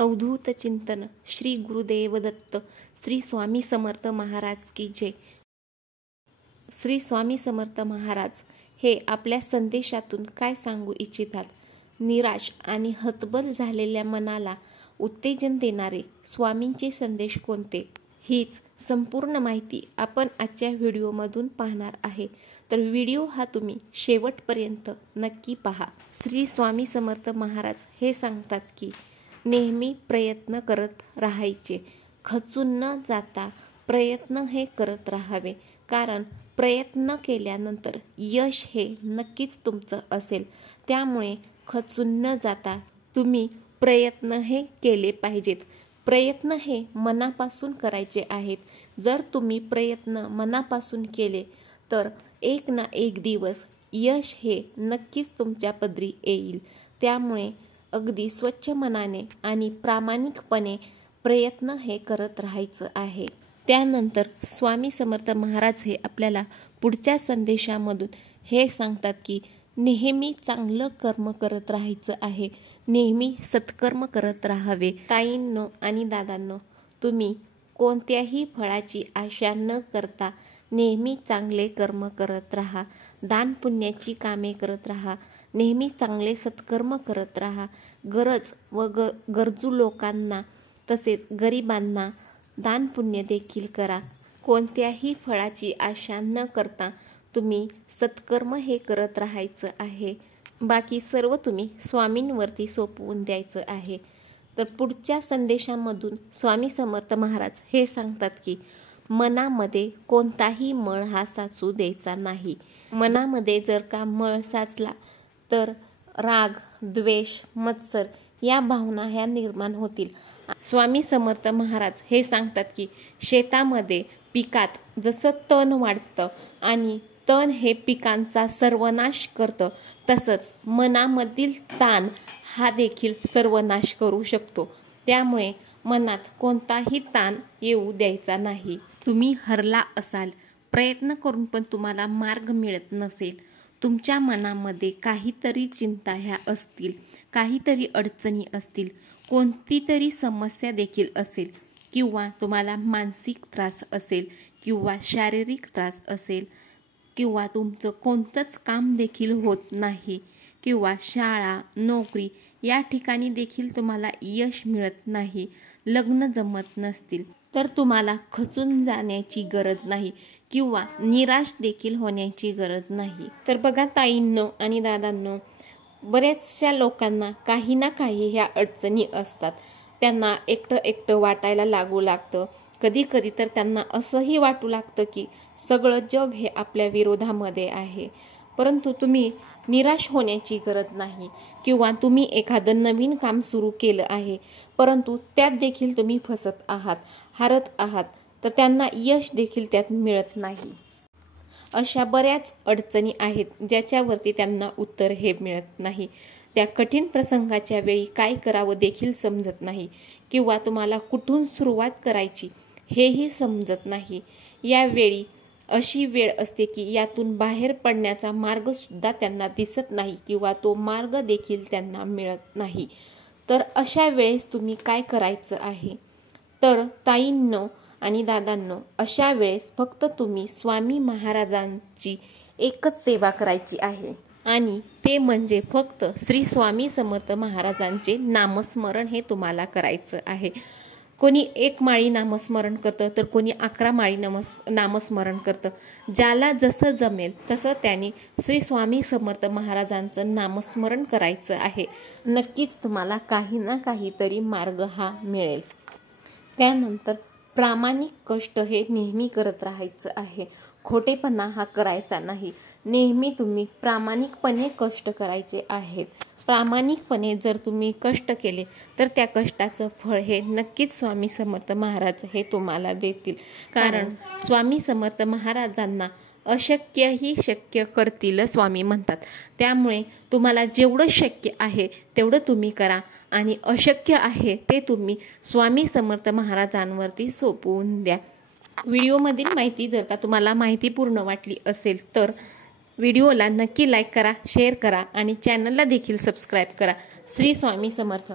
अवधूत चिंतन श्री गुरुदेव दत्त श्री स्वामी समर्थ महाराज की जय। श्री स्वामी समर्थ महाराज हे आपल्या संदेशातून काय सांगू इच्छितात? निराश आणि हतबल झालेल्या मनाला उत्तेजन देणारे स्वामींचे संदेश कोणते? हीच संपूर्ण माहिती आपण आजच्या व्हिडिओमधून पाहणार आहे, तर व्हिडिओ हा तुम्ही शेवटपर्यंत नक्की पहा। श्री स्वामी समर्थ महाराज हे सांगतात की नेहमी प्रयत्न करत राहायचे, खचून न जाता प्रयत्न हे करत राहावे, कारण प्रयत्न केल्यानंतर यश हे नक्कीच तुमचं असेल। त्यामुळे खचून न जाता तुम्ही प्रयत्न हे केले पाहिजेत। प्रयत्न हे मनापासून करायचे आहेत। जर तुम्ही प्रयत्न मनापासून केले तर एक ना एक दिवस यश हे नक्कीच तुमच्या पदरी येईल। त्यामुळे अगदी स्वच्छ मनाने आणि प्रामाणिकपणे प्रयत्न हे करत राहायचं आहे। त्यानंतर स्वामी समर्थ महाराज हे आपल्याला पुढच्या संदेशामधून हे सांगतात की नेहमी चांगलं कर्म करत राहायचं आहे, नेहमी सत्कर्म करत राहावे। ताईंनो आणि दादांनो, तुम्ही कोणत्याही फळाची आशा न करता नेहमी चांगले कर्म करत राहा, दान पुण्याची कामे करत राहा, नेहमी चांगले सत्कर्म करत राहा। गरज व गरजू लोकांना तसेच गरिबांना दान पुण्य देखील करा। कोणत्याही फळाची आशा न करता तुम्ही सत्कर्म हे करत राहायचं आहे। बाकी सर्व तुम्ही स्वामींवरती सोपवून द्यायचं आहे। तर पुढच्या संदेशामधून स्वामी समर्थ महाराज हे सांगतात की मनामध्ये कोणताही मळ हा साचू द्यायचा नाही। मनामध्ये जर का मळ साचला तर राग, द्वेष, मत्सर या भावना ह्या निर्माण होतील। स्वामी समर्थ महाराज हे सांगतात की शेतामध्ये पिकात जसं तण वाढतं आणि तण हे पिकांचा सर्वनाश करतं, तसंच मनामधील ताण हा देखील सर्वनाश करू शकतो। त्यामुळे मनात कोणताही ताण येऊ द्यायचा नाही। तुम्ही हरला असाल, प्रयत्न करून पण तुम्हाला मार्ग मिळत नसेल, तुमच्या मनामध्ये काहीतरी चिंता ह्या असतील, काहीतरी अडचणी असतील, कोणती तरी समस्या देखील असेल, किंवा तुम्हाला मानसिक त्रास असेल किंवा शारीरिक त्रास असेल, किंवा तुमचं कोणतंच काम देखील होत नाही, किंवा शाळा नोकरी या ठिकाणी देखील तुम्हाला यश मिळत नाही, लग्न जमत नसतील, तर तुम्हाला खचून जाण्याची गरज नाही किंवा निराश देखील होण्याची गरज नाही। तर बघा ताईंनो आणि दादांनो, बऱ्याचशा लोकांना काही ना काही ह्या अडचणी असतात। त्यांना एकटं एकटं वाटायला लागू लागतं। कधी कधी तर त्यांना असंही वाटू लागतं की सगळं जग हे आपल्या विरोधामध्ये आहे। परंतु तुम्ही निराश होण्याची गरज नाही, किंवा तुम्ही एखादं नवीन काम सुरू केलं आहे परंतु त्यात देखील तुम्ही फसत आहात, हारत आहात, तर त्यांना यश देखील त्यात मिळत नाही। अशा बऱ्याच अडचणी आहेत ज्याच्यावरती त्यांना उत्तर हे मिळत नाही। त्या कठीण प्रसंगाच्या वेळी काय करावं देखील समजत नाही, किंवा तुम्हाला कुठून सुरुवात करायची हेही समजत नाही। यावेळी अशी वेळ असते की यातून बाहेर पडण्याचा मार्ग सुद्धा त्यांना दिसत नाही, किंवा तो मार्ग देखील त्यांना मिळत नाही। तर अशा वेळेस तुम्ही काय करायचं आहे? तर ताईंनो आणि दादांनो, अशा वेळेस फक्त तुम्ही स्वामी महाराजांची एकच सेवा करायची आहे, आणि ते म्हणजे फक्त श्री स्वामी समर्थ महाराजांचे नामस्मरण हे तुम्हाला करायचं आहे। कोणी 1 माळी नामस्मरण करतं, तर कोणी 11 माळी नामस्मरण करतं। ज्याला जसं जमेल तसं त्यांनी श्री स्वामी समर्थ महाराजांचं नामस्मरण करायचं आहे। नक्कीच तुम्हाला काही ना काहीतरी मार्ग हा मिळेल। त्यानंतर प्रामाणिक कष्ट हे नेहमी करत राहायचं आहे, खोटेपणा हा करायचा नाही। नेहमी तुम्ही प्रामाणिकपणे कष्ट करायचे आहेत। प्रामाणिकपणे जर तुम्ही कष्ट केले तर त्या कष्टाचं फळ हे नक्कीच स्वामी समर्थ महाराज हे तुम्हाला देतील, कारण स्वामी समर्थ महाराजांना अशक्यही शक्य करतील स्वामी म्हणतात। त्यामुळे तुम्हाला जेवढं शक्य आहे तेवढं तुम्ही करा, आणि अशक्य आहे ते तुम्ही स्वामी समर्थ महाराजांवरती सोपवून द्या। व्हिडिओमधील माहिती जर का तुम्हाला माहितीपूर्ण वाटली असेल तर व्हिडिओला नक्की लाईक करा, शेअर करा आणि चॅनलला देखील सबस्क्राईब करा। श्री स्वामी समर्थ।